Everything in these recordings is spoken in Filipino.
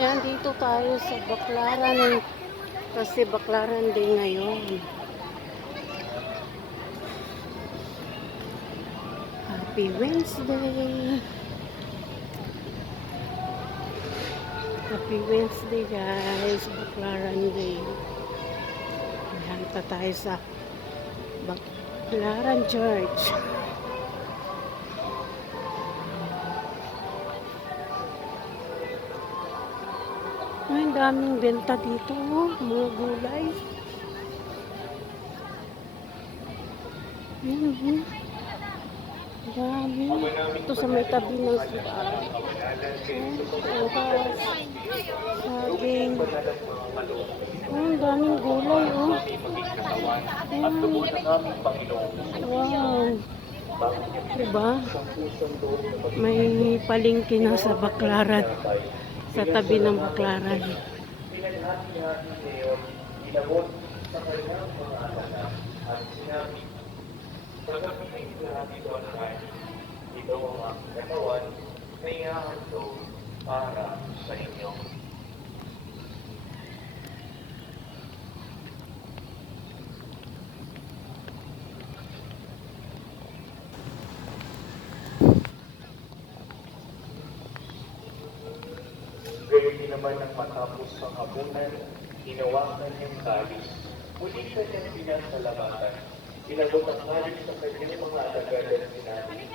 Yan, dito tayo sa Baclaran. Kasi Baclaran Day ngayon. Happy Wednesday! Happy Wednesday guys! Baclaran Day. Yan pa tayo sa Baclaran Church. Ay, daming benta dito, oh. Mga gulay. Ayan, oh. Dami. Ito sa may tabi ng sipaan. Oras. Saging. Ang daming gulay, oh. Ayan. Wow. Diba? May palengke na sa Baclaran. Sa tabi ng Baclaran. Ito ang katawan na ihahandog para sa inyo. Gayon din naman ang matapos ang hapunan, hinawakan niyang kalis. Muli kanyang pinasalamatan. Pinabot ang kalis sa kanyang mga alagad at sinabi,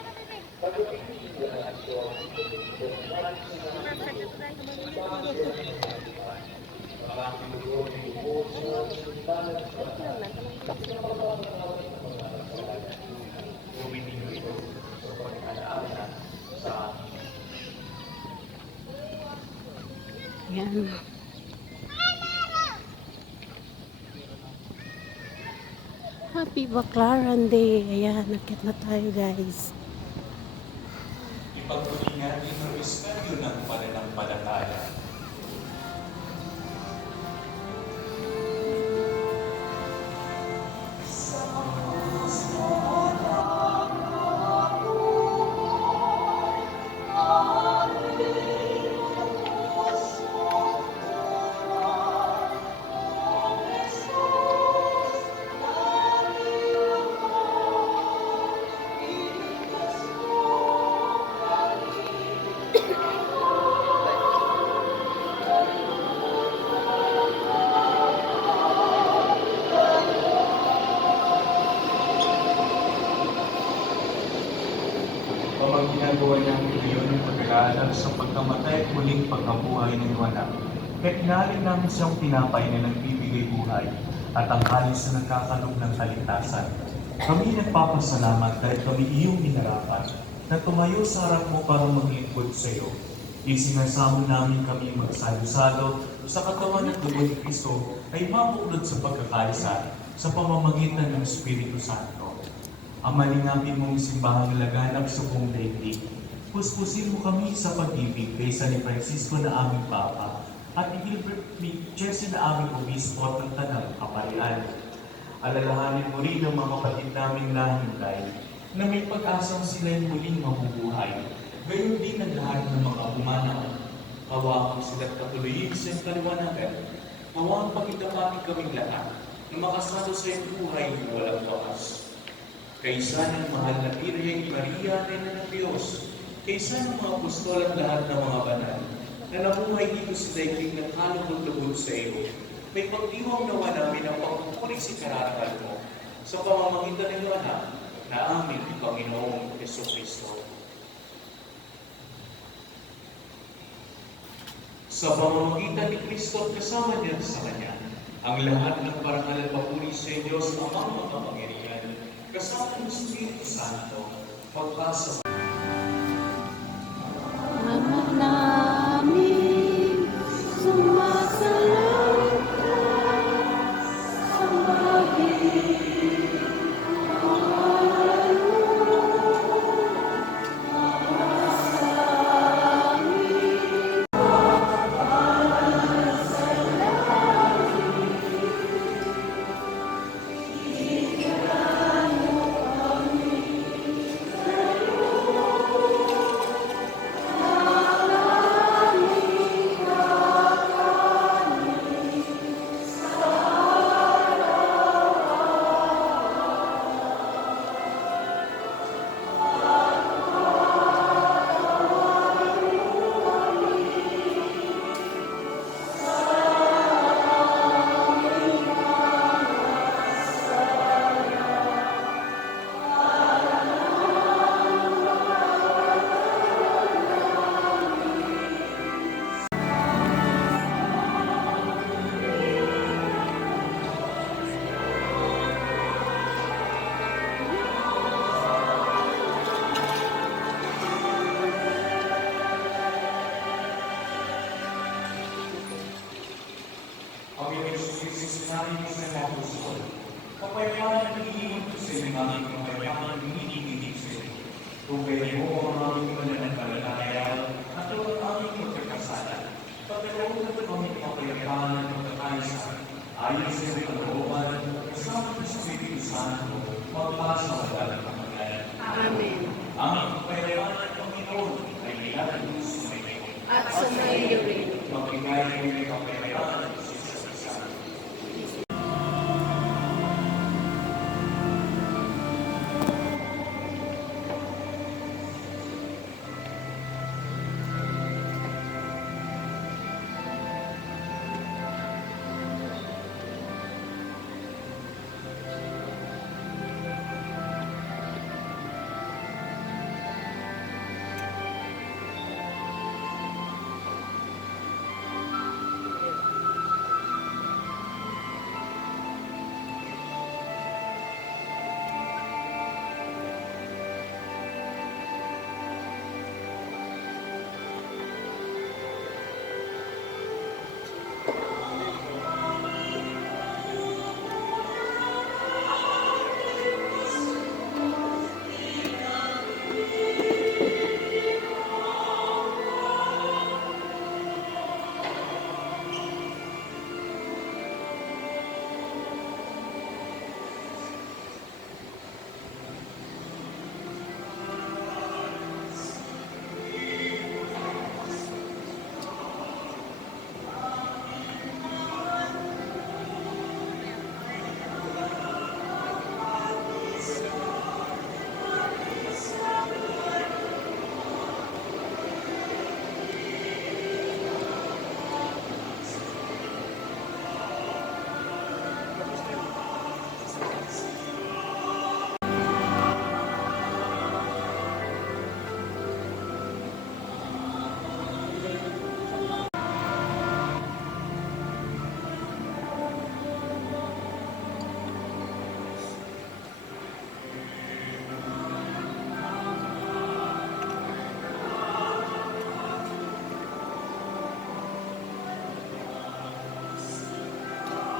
pag-ibig niyo ang aso ang ito ng kalis na maraming lugo ng ubo sa simbahan sa gawin niyo ito sa pag-alaala sa akin. Yan. Happy Baclaran Day. Ayan, nakit na tayo guys. Ipagpuli natin ang misteryo ng pananampalataya. Kapag ginagawa niya ang ngayon ng pag-aalala sa pagkamatay at muling pagkabuhay ng anak, kahit inaling namin siyang tinapay na nagbibigay buhay at ang kalis na nagkakalog ng kaligtasan. Kami nagpapasalamat dahil kami iyong minarapan na tumayo sa harap mo para maglingkod sa iyo. Isinasamo namin kami magsalo-salo sa katawan at dugo ni Kristo ay mabuklod sa pagkakaisa sa pamamagitan ng Espiritu Santo. Ang malinapin mong simbahang laganap sa buong daigdig. Puspusin mo kami sa pag-ibig kaysa ni Francisco na aming Papa at ni Gilbert Chelsea na aming Obispo at ng Tanang Kaparian. Alalahanin mo rin ang mga kapatid naming nahintay na may pag-asang sila'y muling mabubuhay. Gayon din ang lahat ng mga umanaw. Hawakan sila't katuloyin sa kaliwanagan. Mawang pagkitapati kaming lahat na makasalo sa iyong buhay na walang wakas. Kaysa ng mahal na Birheng Maria, Reyna ng Diyos, kaysa ng mga apostol at lahat ng mga banal, na nabuhay dito sa daigdig ng halong-lugod sa iyo, may pagdiwang nawa namin ang pagpupuri si karangal mo sa pamamagitan ng iyong anak na aming Panginoong Jesucristo. Sa pamamagitan ni Kristo at kasama niya sa Kanya, ang lahat ng parangal at papuri sa Diyos amang makapangyarihan, kasama ng Espiritu Santo, pagpasa. Ama namin, sumasalangit ka sa magiging kapayapaan ang iniwan ko sa iyo, ang aking kapayapaan ang iniibig sa iyo. Tugayan mo ang aming pananampalataya at ang aming pagkakasala. Pagkaloob ng aming kapayapaan at pagkakaisa, ayon sa iyong kalooban, kasama ng Espiritu Santo, magpasa sa dalang pangalanan. Amen. Ang kapayapaan ng Panginoon ay nilalagay sa iyo. At sa iyo rin. Magbigay kayo ng kapayapaan sa isa't isa.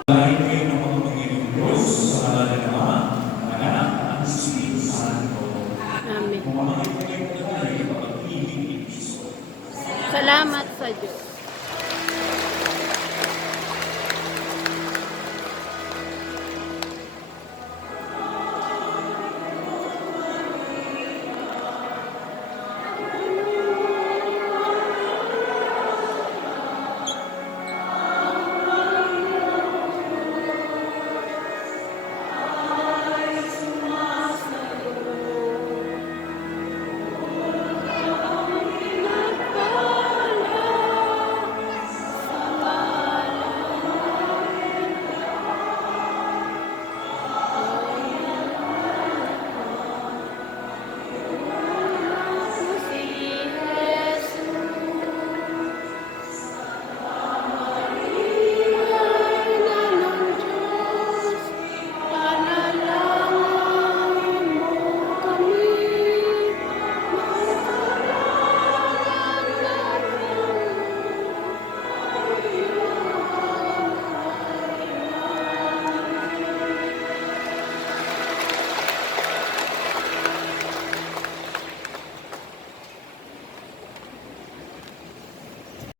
Lahat kayo ng mga Panginoong Diyos sa ngalan ng Ama, ng Anak, at ng Espiritu Santo. Amen. Mamahal kayo ng pag-ibig ni Kristo. Salamat sa Diyos.